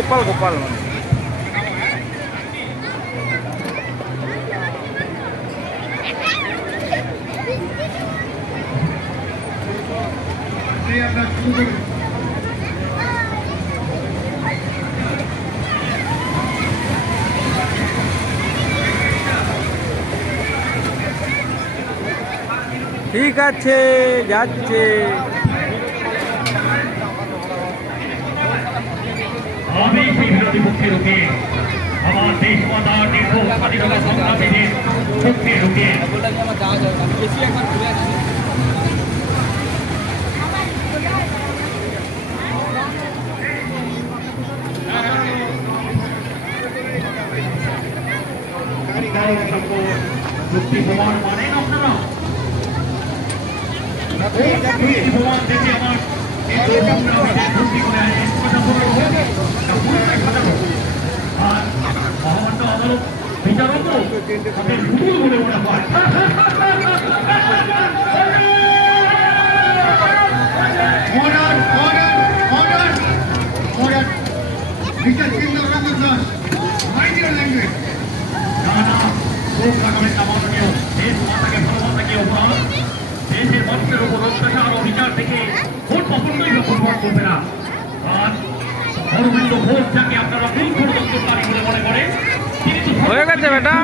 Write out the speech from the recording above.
গোপাল গোপাল মানে ঠিক আছে যাচ্ছে। আমি সেই বিরোধী পক্ষের রুখে আমার দেশ মাতার দীর্ঘ স্বাধীনতা সংগ্রামীদের পক্ষে রুখে যুক্তি প্রমাণ মানেন আপনারা প্রমাণ দেখে আমার আর মহামান্য আদালত বিচারক তাদের ভুল বলে মনে হয়। দেশের মানুষের উপর অত্যাচার ও বিচার থেকে ভোট কখনোই গ্রহণ করবে না। আর অরবিন্দ ঘোষ যাকে আপনারা ভুল ষড়যন্ত্রকারী বলে মনে করেন তিনি তো হয়ে গেছে বেটা।